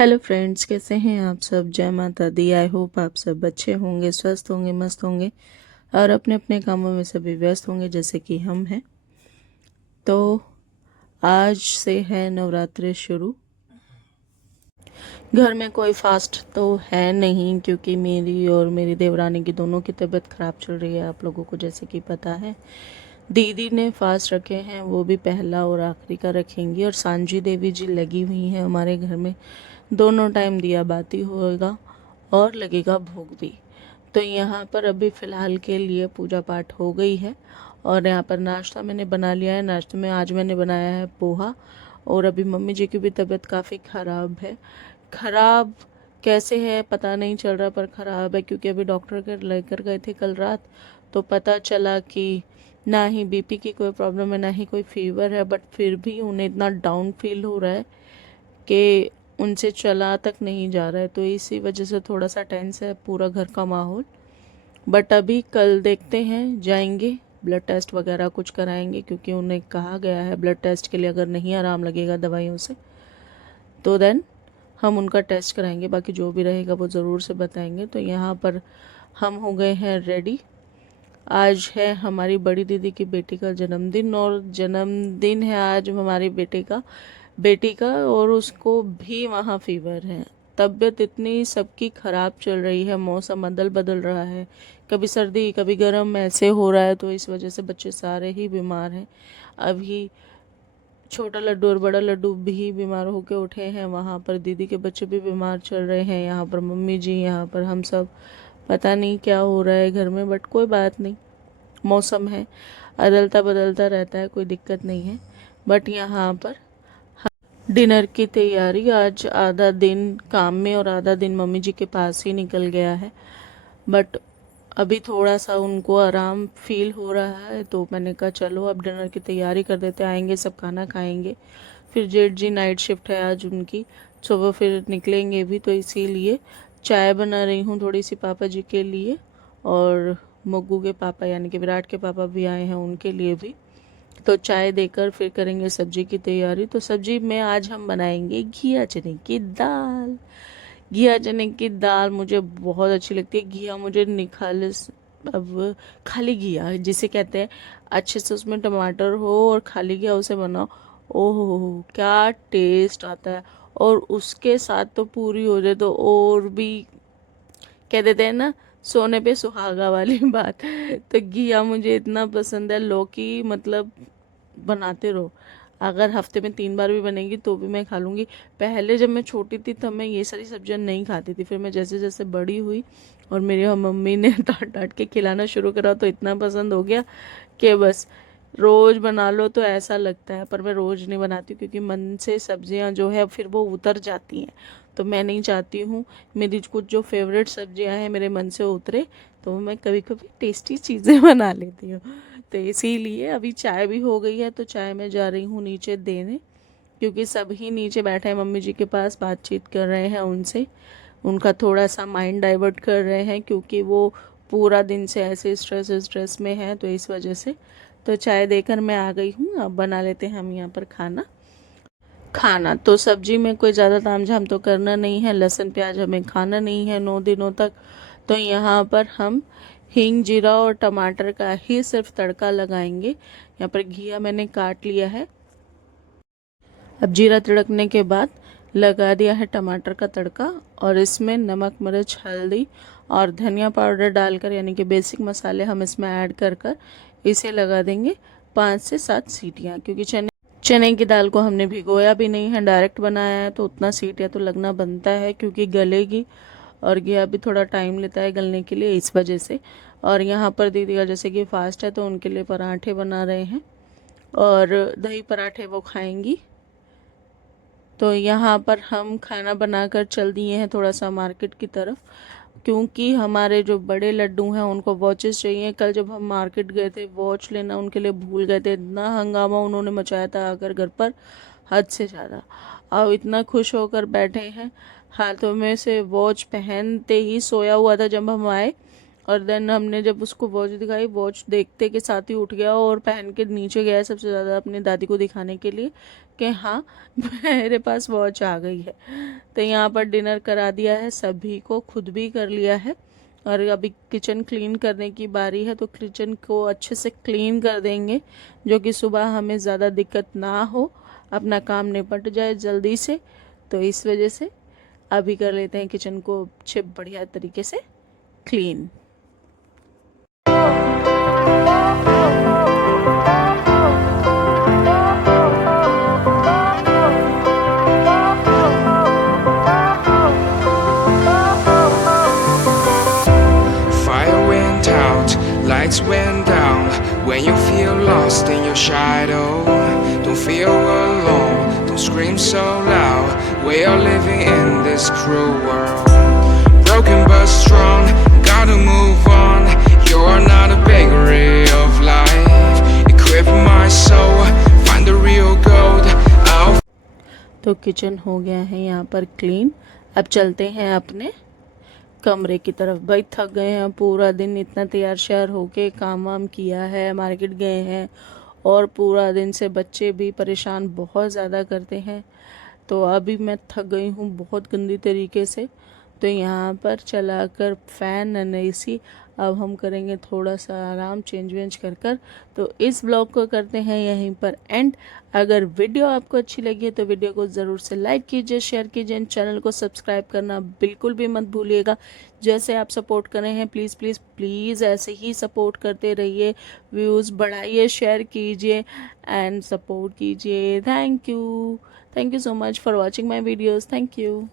Hello friends, कैसे हैं आप सब। जय माता दी। आई होप आप सब अच्छे होंगे, स्वस्थ होंगे, मस्त होंगे और अपने अपने कामों में सभी व्यस्त होंगे जैसे कि हम हैं। तो आज से है नवरात्रि शुरू। घर में कोई फास्ट तो है नहीं क्योंकि मेरी और मेरी देवरानी की दोनों की तबीयत ख़राब चल रही है, आप लोगों को जैसे कि पता है। दीदी ने फास्ट रखे हैं, वो भी पहला और आखिरी का रखेंगी, और सांझी देवी जी लगी हुई हैं हमारे घर में। दोनों टाइम दिया बाती होगा और लगेगा भोग भी। तो यहाँ पर अभी फ़िलहाल के लिए पूजा पाठ हो गई है और यहाँ पर नाश्ता मैंने बना लिया है। नाश्ते में आज मैंने बनाया है पोहा। और अभी मम्मी जी की भी तबीयत काफ़ी ख़राब है। ख़राब कैसे है पता नहीं चल रहा, पर ख़राब है क्योंकि अभी डॉक्टर के लेकर गए थे कल रात, तो पता चला कि ना ही बीपी की कोई प्रॉब्लम है, ना ही कोई फीवर है, बट फिर भी उन्हें इतना डाउन फील हो रहा है कि उनसे चला तक नहीं जा रहा है। तो इसी वजह से थोड़ा सा टेंस है पूरा घर का माहौल। बट अभी कल देखते हैं, जाएंगे ब्लड टेस्ट वगैरह कुछ कराएंगे क्योंकि उन्हें कहा गया है ब्लड टेस्ट के लिए अगर नहीं आराम लगेगा दवाइयों से तो देन हम उनका टेस्ट कराएंगे। बाकी जो भी रहेगा वो ज़रूर से बताएंगे। तो यहाँ पर हम हो गए हैं रेडी। आज है हमारी बड़ी दीदी की बेटी का जन्मदिन, और जन्मदिन है आज हमारे बेटी का और उसको भी वहाँ फीवर है। तबीयत इतनी सबकी ख़राब चल रही है, मौसम अदल बदल रहा है, कभी सर्दी कभी गर्म ऐसे हो रहा है, तो इस वजह से बच्चे सारे ही बीमार हैं। अभी छोटा लड्डू और बड़ा लड्डू भी बीमार होके उठे हैं, वहाँ पर दीदी के बच्चे भी बीमार चल रहे हैं, यहाँ पर मम्मी जी, यहाँ पर हम सब। पता नहीं क्या हो रहा है घर में, बट कोई बात नहीं, मौसम है, अदलता बदलता रहता है, कोई दिक्कत नहीं है। बट यहाँ पर डिनर की तैयारी, आज आधा दिन काम में और आधा दिन मम्मी जी के पास ही निकल गया है। बट अभी थोड़ा सा उनको आराम फील हो रहा है, तो मैंने कहा चलो अब डिनर की तैयारी कर देते, आएंगे सब खाना खाएंगे। फिर जेठ जी नाइट शिफ्ट है आज उनकी, सो वो फिर निकलेंगे भी, तो इसीलिए चाय बना रही हूँ थोड़ी सी पापा जी के लिए, और मग्गू के पापा यानी कि विराट के पापा भी आए हैं उनके लिए भी। तो चाय देकर फिर करेंगे सब्जी की तैयारी। तो सब्जी में आज हम बनाएंगे घिया चने की दाल। घिया चने की दाल मुझे बहुत अच्छी लगती है। घिया मुझे निखालस, अब खाली घिया जिसे कहते हैं, अच्छे से उसमें टमाटर हो और खाली घिया उसे बनाओ, ओहो क्या टेस्ट आता है। और उसके साथ तो पूरी हो जाए तो और भी, कह देते हैं ना, सोने पे सुहागा वाली बात। तो घिया मुझे इतना पसंद है, लौकी मतलब बनाते रहो, अगर हफ्ते में 3 बार भी बनेगी तो भी मैं खा लूँगी। पहले जब मैं छोटी थी तब मैं ये सारी सब्जियां नहीं खाती थी, फिर मैं जैसे जैसे बड़ी हुई और मेरी मम्मी ने डांट डांट के खिलाना शुरू करा तो इतना पसंद हो गया कि बस रोज़ बना लो तो ऐसा लगता है। पर मैं रोज़ नहीं बनाती क्योंकि मन से सब्जियां जो है फिर वो उतर जाती हैं, तो मैं नहीं चाहती हूँ मेरी कुछ जो फेवरेट सब्जियां हैं मेरे मन से उतरे, तो मैं कभी कभी टेस्टी चीज़ें बना लेती हूँ। तो इसीलिए अभी चाय भी हो गई है, तो चाय मैं जा रही हूँ नीचे देने, क्योंकि सभी नीचे बैठे हैं मम्मी जी के पास, बातचीत कर रहे हैं उनसे, उनका थोड़ा सा माइंड डाइवर्ट कर रहे हैं क्योंकि वो पूरा दिन से ऐसे स्ट्रेस में है, तो इस वजह से। तो चाय देकर मैं आ गई हूँ, अब बना लेते हैं हम यहाँ पर खाना। खाना तो सब्जी में कोई ज़्यादा तामझाम तो करना नहीं है, लहसुन प्याज हमें खाना नहीं है 9 दिनों तक। तो यहाँ पर हम हींग जीरा और टमाटर का ही सिर्फ तड़का लगाएंगे। यहाँ पर घिया मैंने काट लिया है, अब जीरा तिड़कने के बाद लगा दिया है टमाटर का तड़का, और इसमें नमक मिर्च हल्दी और धनिया पाउडर डालकर, यानी कि बेसिक मसाले हम इसमें ऐड कर कर इसे लगा देंगे 5 से 7 सीटियाँ, क्योंकि चने की दाल को हमने भिगोया भी नहीं है, डायरेक्ट बनाया है, तो उतना सीटियाँ तो लगना बनता है क्योंकि गलेगी, और घिया भी थोड़ा टाइम लेता है गलने के लिए, इस वजह से। और यहाँ पर दीदी का जैसे कि फास्ट है तो उनके लिए पराठे बना रहे हैं, और दही पराठे वो खाएंगी। तो यहाँ पर हम खाना बनाकर चल दिए हैं थोड़ा सा मार्केट की तरफ, क्योंकि हमारे जो बड़े लड्डू हैं उनको वॉचेस चाहिए। कल जब हम मार्केट गए थे वॉच लेना उनके लिए भूल गए थे, इतना हंगामा उन्होंने मचाया था आकर घर पर, हद से ज़्यादा। अब इतना खुश होकर बैठे हैं, हाथों में से वॉच पहनते ही सोया हुआ था जब हम आए, और देन हमने जब उसको वॉच दिखाई, वॉच देखते के साथ ही उठ गया और पहन के नीचे गया सबसे ज़्यादा अपनी दादी को दिखाने के लिए कि हाँ मेरे पास वॉच आ गई है। तो यहाँ पर डिनर करा दिया है सभी को, खुद भी कर लिया है और अभी किचन क्लीन करने की बारी है। तो किचन को अच्छे से क्लीन कर देंगे जो कि सुबह हमें ज़्यादा दिक्कत ना हो, अपना काम निपट जाए जल्दी से। तो इस वजह से अभी कर लेते हैं किचन को अच्छे बढ़िया तरीके से clean. Fire went out, lights went down. When you feel lost in your shadow, don't feel alone, don't scream so loud. We are living in this cruel world. Broken but strong, gotta move on. You are not a bakery of life. Equip my soul, find the real gold. I'll तो kitchen हो गया है यहाँ पर clean. अब चलते हैं अपने कमरे की तरफ। भाई थक गए हैं, पूरा दिन इतना तैयार श्यार होके काम वाम किया है, मार्केट गए हैं और पूरा दिन से बच्चे भी परेशान बहुत ज़्यादा करते हैं। तो अभी मैं थक गई हूँ बहुत गंदी तरीके से। तो यहाँ पर चलाकर फ़ैन एंड एसी अब हम करेंगे थोड़ा सा आराम, चेंज वेंज कर कर। तो इस ब्लॉग को करते हैं यहीं पर एंड। अगर वीडियो आपको अच्छी लगी है तो वीडियो को ज़रूर से लाइक कीजिए, शेयर कीजिए एंड चैनल को सब्सक्राइब करना बिल्कुल भी मत भूलिएगा। जैसे आप सपोर्ट कर रहे हैं प्लीज़ प्लीज़ प्लीज़ ऐसे ही सपोर्ट करते रहिए, व्यूज़ बढ़ाइए, शेयर कीजिए एंड सपोर्ट कीजिए। Thank you so much for watching my videos. Thank you.